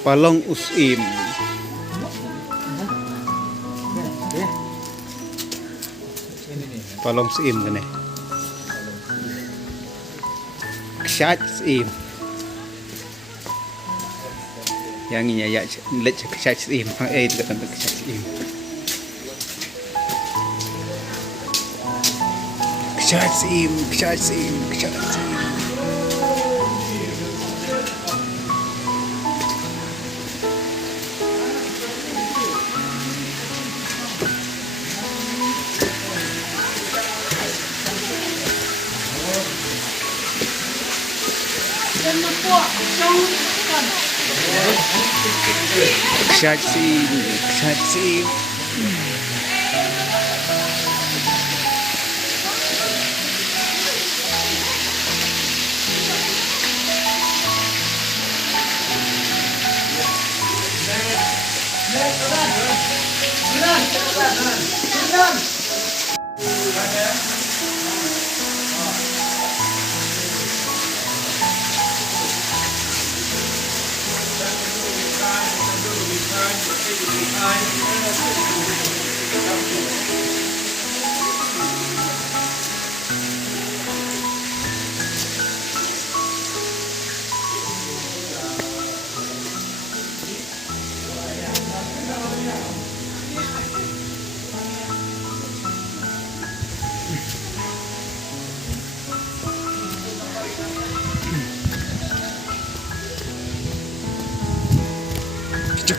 Palong usim. Palong usim kan nih. Ksat usim. Yang ini ya lek ksat usim. Itu kan ksat usim. Ksat usim, ksat usim, ksat usim. Ksatsim, ksatsim.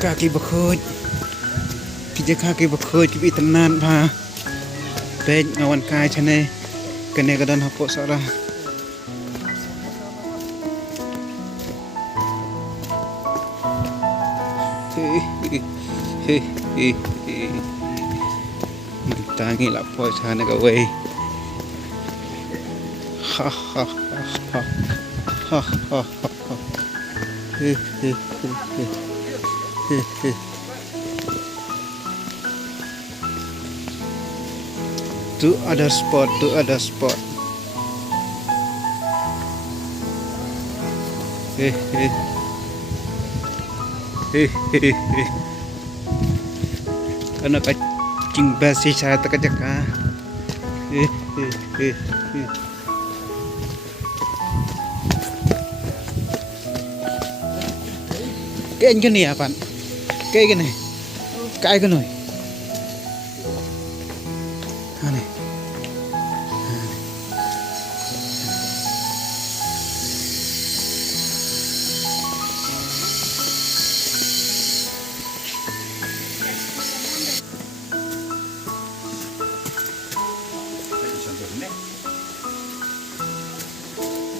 Kaki berkut, kaki berkut, kita tenan pa. Baik ngawan kai chane, kene kadan hapok sarah. Mentangi lapo sana gawe. Ha ha ha ha ha ha. Tuh ada spot, tuh ada spot. Karena kacing basi saya terkejak ah. Kayak gini apa? Kayak gini. Kayak gini. Aneh.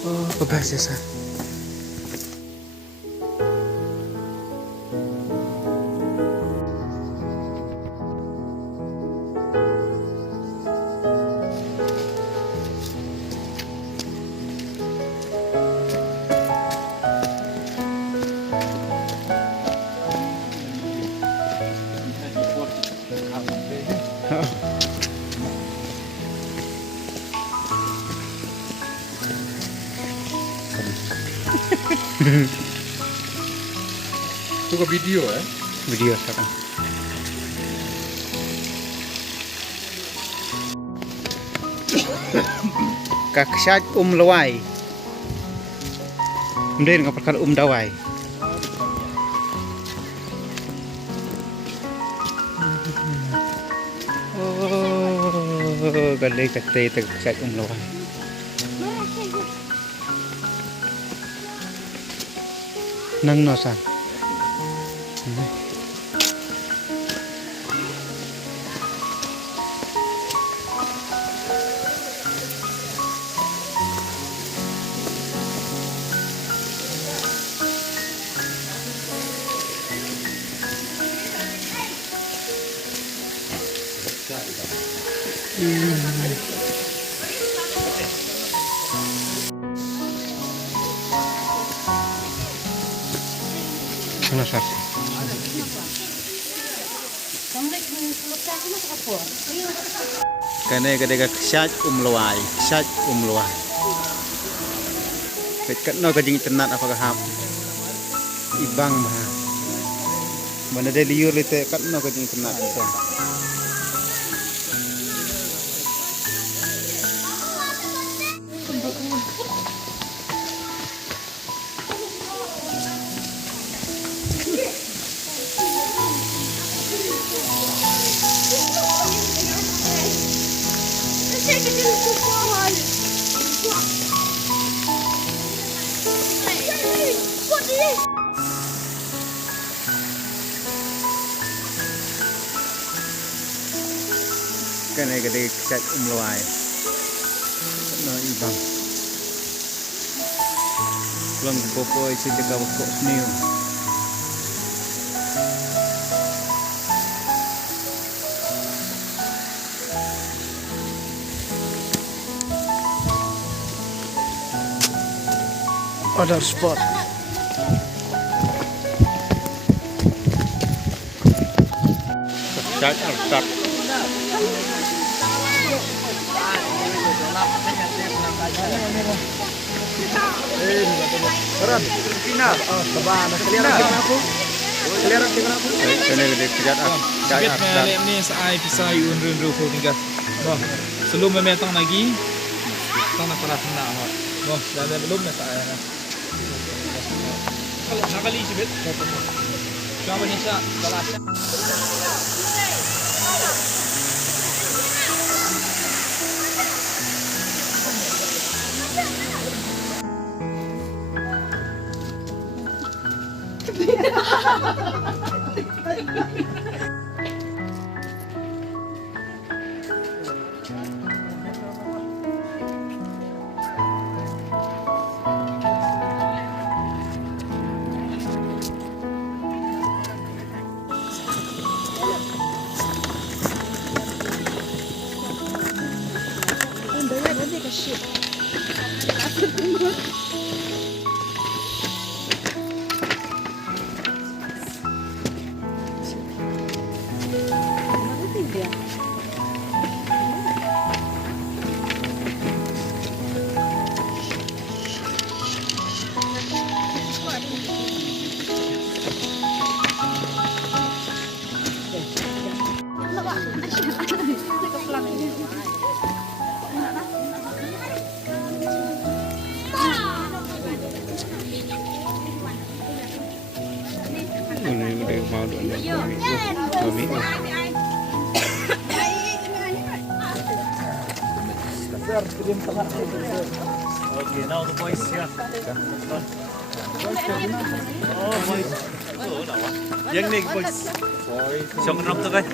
Oh, bebas ya sah. Itu ke video ya? Video sekarang. Kaksat lawai. Kemudian ngapakan dawai. Oh, galay katay kaksat lawai. Nang nosan. Ano sa Kene kadega ksat lawai, ksat lawai. Ket no kajing tenat apa kahap. Ibang mah. Mana dia liur lite kat no kajing kena sa. Cái này cái đi chạy loài nó ibang lang popoy sa jaga ko niyo other spot Start. Karan, Pina. Sabahan na kalian ako. Kalian ako. Kene gede kejat ah. Sakit melem ni sa ai pisai unrun ru ko tinggal. Noh, sebelum memetang lagi. Tang nak paras na ho. Noh, dah belum na sa ai na. Nakali sibit. Siapa ni sa dalas. Ini udah mau mami. Okay, now the boys here. Oh, boys. Yang ni boys. Siang kenapa tu kan?